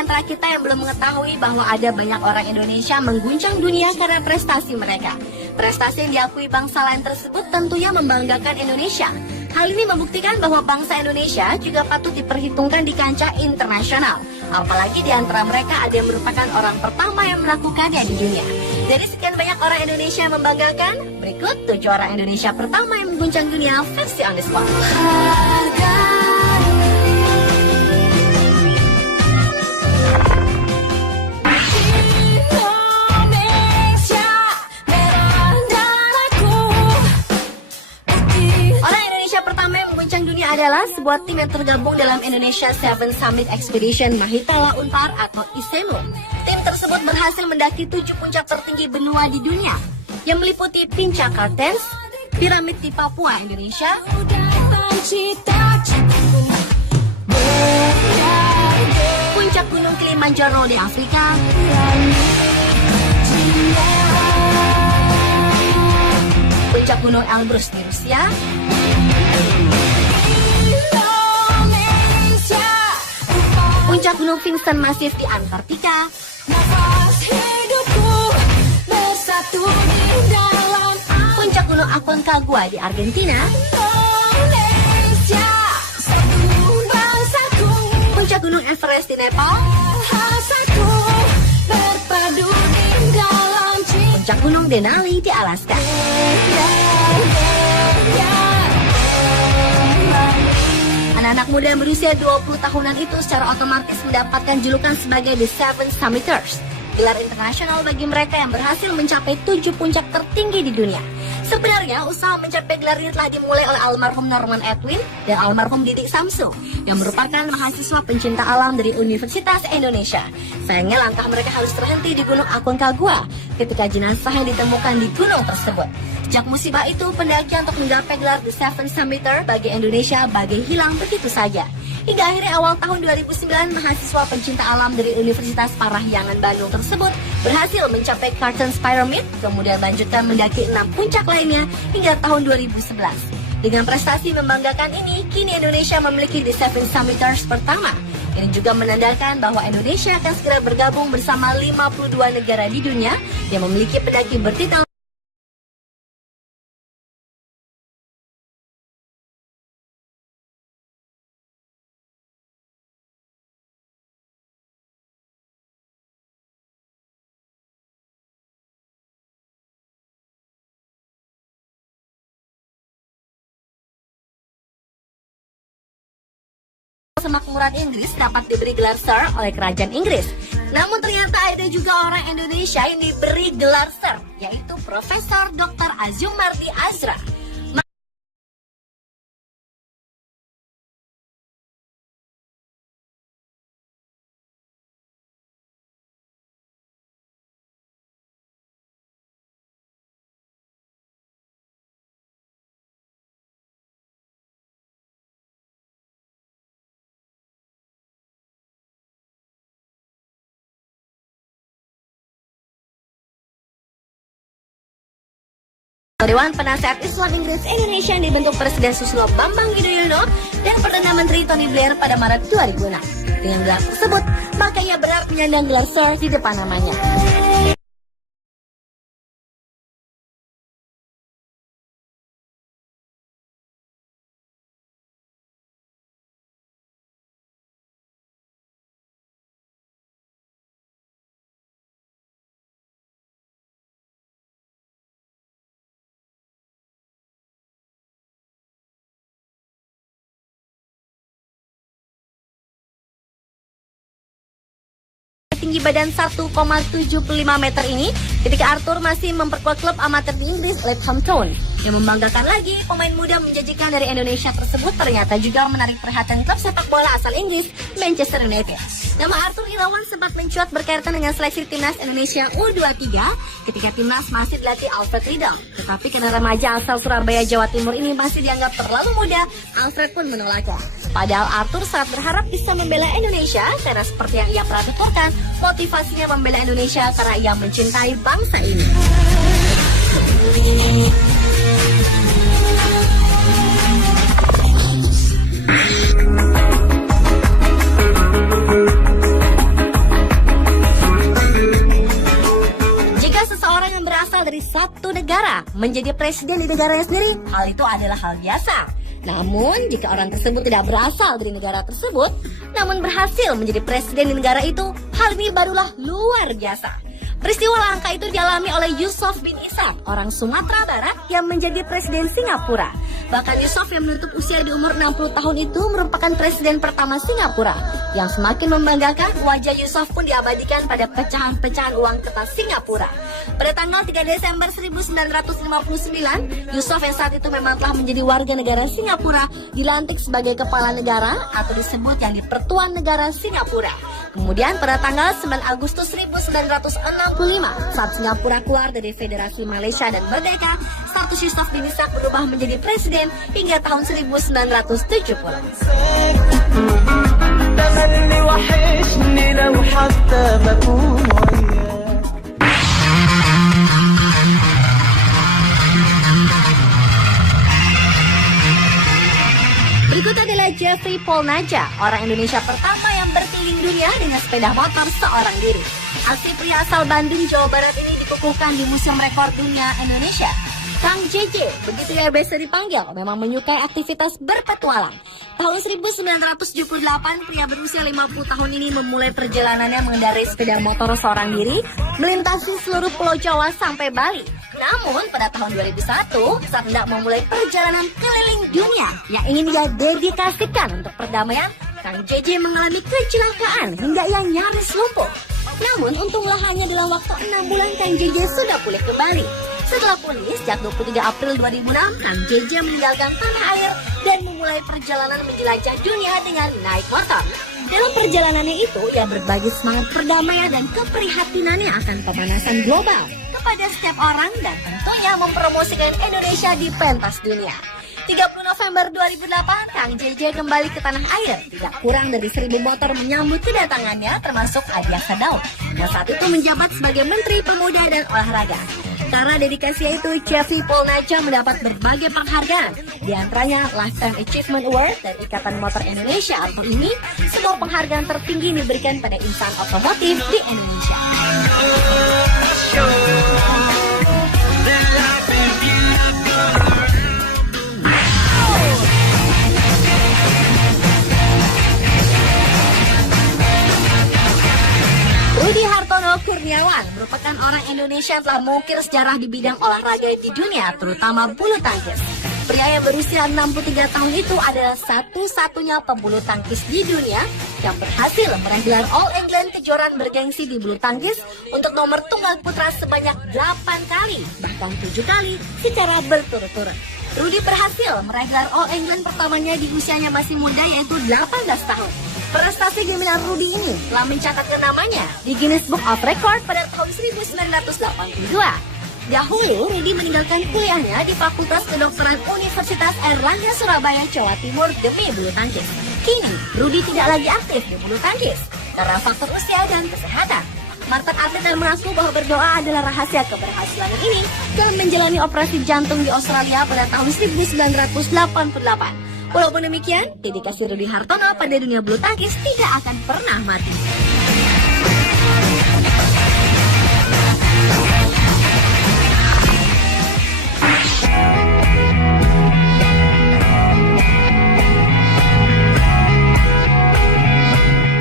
antara kita yang belum mengetahui bahwa ada banyak orang Indonesia mengguncang dunia karena prestasi mereka. Prestasi yang diakui bangsa lain tersebut tentunya membanggakan Indonesia. Hal ini membuktikan bahwa bangsa Indonesia juga patut diperhitungkan di kancah internasional. Apalagi di antara mereka ada yang merupakan orang pertama yang melakukannya di dunia. Dari sekian banyak orang Indonesia yang membanggakan, berikut 7 orang Indonesia pertama yang mengguncang dunia versi on the spot. Adalah sebuah tim yang tergabung dalam Indonesia Seven Summit Expedition Mahitala Unpar atau ISEMU. Tim tersebut berhasil mendaki 7 puncak tertinggi benua di dunia yang meliputi Puncak Kartens, piramid di Papua, Indonesia, Puncak Gunung Kilimanjaro di Afrika, Puncak Gunung Elbrus di Rusia, Puncak Gunung Vinson Masif di Antartika, Puncak Gunung Aconcagua di Argentina, Puncak Gunung Everest di Nepal, Puncak Gunung Denali di Alaska. Anak-anak muda yang berusia 20 tahunan itu secara otomatis mendapatkan julukan sebagai The Seven Summiters, gelar internasional bagi mereka yang berhasil mencapai 7 puncak tertinggi di dunia. Sebenarnya usaha mencapai gelar ini telah dimulai oleh almarhum Norman Edwin dan almarhum Didik Samsu yang merupakan mahasiswa pencinta alam dari Universitas Indonesia. Sayangnya langkah mereka harus terhenti di Gunung Aconcagua ketika jenazah yang ditemukan di gunung tersebut. Sejak musibah itu, pendaki untuk menggapai gelar The Seven Summiter bagi Indonesia bagai hilang begitu saja. Hingga akhirnya awal tahun 2009, mahasiswa pencinta alam dari Universitas Parahyangan Bandung tersebut berhasil mencapai Kartens Pyramid, kemudian lanjutkan mendaki 6 puncak lainnya hingga tahun 2011. Dengan prestasi membanggakan ini, kini Indonesia memiliki The Seven Summiters pertama. Ini juga menandakan bahwa Indonesia akan segera bergabung bersama 52 negara di dunia yang memiliki pendaki bertitel semakmuran Inggris dapat diberi gelar Sir oleh kerajaan Inggris. Namun ternyata ada juga orang Indonesia yang diberi gelar Sir, yaitu Profesor Dr. Azumardi Azra. Dewan Penasehat Islam Inggris Indonesia yang dibentuk Presiden Susilo Bambang Yudhoyono dan Perdana Menteri Tony Blair pada Maret 2006. Dengan gelar tersebut, maka ia berhak menyandang gelar Sir di depan namanya. Tinggi badan 1,75 meter ini ketika Arthur masih memperkuat klub amatir di Inggris Lepton Town. Yang membanggakan lagi, pemain muda menjanjikan dari Indonesia tersebut ternyata juga menarik perhatian klub sepak bola asal Inggris, Manchester United. Nama Arthur Irawan sempat mencuat berkaitan dengan seleksi timnas Indonesia U23 ketika timnas masih dilatih Alfred Riedel. Tetapi karena remaja asal Surabaya, Jawa Timur ini masih dianggap terlalu muda, Alfred pun menolaknya. Padahal Arthur sangat berharap bisa membela Indonesia karena seperti yang ia pernah tuturkan, motivasinya membela Indonesia karena ia mencintai bangsa ini. negara menjadi presiden di negaranya sendiri, hal itu adalah hal biasa. Namun, jika orang tersebut tidak berasal dari negara tersebut, namun berhasil menjadi presiden di negara itu, hal ini barulah luar biasa. Peristiwa langka itu dialami oleh Yusof bin Ishak, orang Sumatera Barat yang menjadi presiden Singapura. Bahkan Yusof yang menutup usia di umur 60 tahun itu merupakan presiden pertama Singapura. Yang semakin membanggakan, wajah Yusof pun diabadikan pada pecahan-pecahan uang kertas Singapura. Pada tanggal 3 Desember 1959, Yusof yang saat itu memang telah menjadi warga negara Singapura dilantik sebagai kepala negara atau disebut yang di Pertuan Negara Singapura. Kemudian pada tanggal 9 Agustus 1965, saat Singapura keluar dari Federasi Malaysia dan merdeka, status Yusof bin Ishak berubah menjadi presiden hingga tahun 1970. Berikut adalah Jeffrey Paul Naja, orang Indonesia pertama yang berkeliling dunia dengan sepeda motor seorang diri. Aksi pria asal Bandung, Jawa Barat ini dikukuhkan di Museum Rekor Dunia Indonesia. Kang JJ, begitu ia biasa dipanggil, memang menyukai aktivitas berpetualang. Tahun 1978, pria berusia 50 tahun ini memulai perjalanannya mengendarai sepeda motor seorang diri, melintasi seluruh pulau Jawa sampai Bali. Namun, pada tahun 2001, saat hendak memulai perjalanan keliling dunia yang ingin ia dedikasikan untuk perdamaian, Kang JJ mengalami kecelakaan hingga ia nyaris lumpuh. Namun, untunglah hanya dalam waktu 6 bulan Kang JJ sudah pulih kembali. Setelah pulih, sejak 23 April 2006, Kang JJ meninggalkan tanah air dan memulai perjalanan menjelajah dunia dengan naik motor. Dalam perjalanannya itu, ia berbagi semangat perdamaian dan keprihatinannya akan pemanasan global kepada setiap orang dan tentunya mempromosikan Indonesia di pentas dunia. 30 November 2008, Kang JJ kembali ke tanah air. Tidak kurang dari 1.000 motor menyambut kedatangannya, termasuk Adiaksa Daud, yang saat itu menjabat sebagai Menteri Pemuda dan Olahraga. Karena dedikasinya itu, Jeffrey Paul Naja mendapat berbagai penghargaan, di antaranya Lifetime Achievement Award dari Ikatan Motor Indonesia atau IMI, sebuah penghargaan tertinggi diberikan pada insan otomotif di Indonesia. Rudi Hartono Kurniawan merupakan orang Indonesia yang telah mengukir sejarah di bidang olahraga di dunia, terutama bulu tangkis. Pria yang berusia 63 tahun itu adalah satu-satunya pebulu tangkis di dunia yang berhasil meraih gelar All England kejuaraan bergengsi di bulu tangkis untuk nomor tunggal putra sebanyak 8 kali, bahkan 7 kali secara berturut-turut. Rudi berhasil meraih gelar All England pertamanya di usianya masih muda, yaitu 18 tahun. Prestasi gemilang Rudi ini telah mencatatkan namanya di Guinness Book of Record pada tahun 1982. Dahulu, Rudi meninggalkan kuliahnya di Fakultas Kedokteran Universitas Airlangga Surabaya, Jawa Timur demi bulu tangkis. Kini, Rudi tidak lagi aktif di bulu tangkis karena faktor usia dan kesehatan. Mantan atlet yang mengaku bahwa berdoa adalah rahasia keberhasilan ini dan menjalani operasi jantung di Australia pada tahun 1988. Walaupun demikian, dedikasi Rudi Hartono pada dunia bulu tangkis tidak akan pernah mati.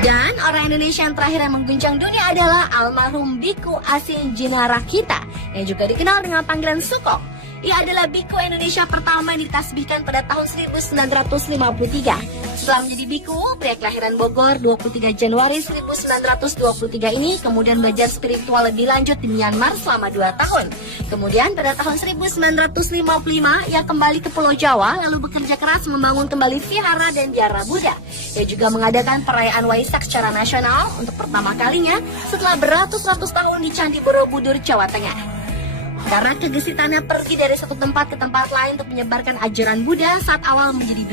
Dan orang Indonesia yang terakhir yang mengguncang dunia adalah almarhum Biku Asin Jinarakita yang juga dikenal dengan panggilan Sukong. Ia adalah biku Indonesia pertama yang ditasbihkan pada tahun 1953. Setelah menjadi biku, pria kelahiran Bogor 23 Januari 1923 ini kemudian belajar spiritual lebih lanjut di Myanmar selama 2 tahun. Kemudian pada tahun 1955, ia kembali ke Pulau Jawa lalu bekerja keras membangun kembali vihara dan biara Buddha. Ia juga mengadakan perayaan Waisak secara nasional untuk pertama kalinya setelah beratus-ratus tahun di Candi Borobudur, Jawa Tengah. Karena kegesitannya pergi dari satu tempat ke tempat lain untuk menyebarkan ajaran Buddha saat awal menjadi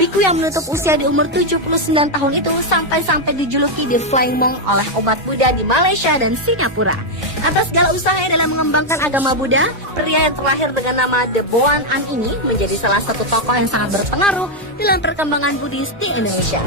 biku yang menutup usia di umur 79 tahun itu sampai dijuluki The Flying Monk oleh umat Buddha di Malaysia dan Singapura. Atas segala usahanya dalam mengembangkan agama Buddha, pria yang terlahir dengan nama The Boan An ini menjadi salah satu tokoh yang sangat berpengaruh dalam perkembangan Buddhis di Indonesia.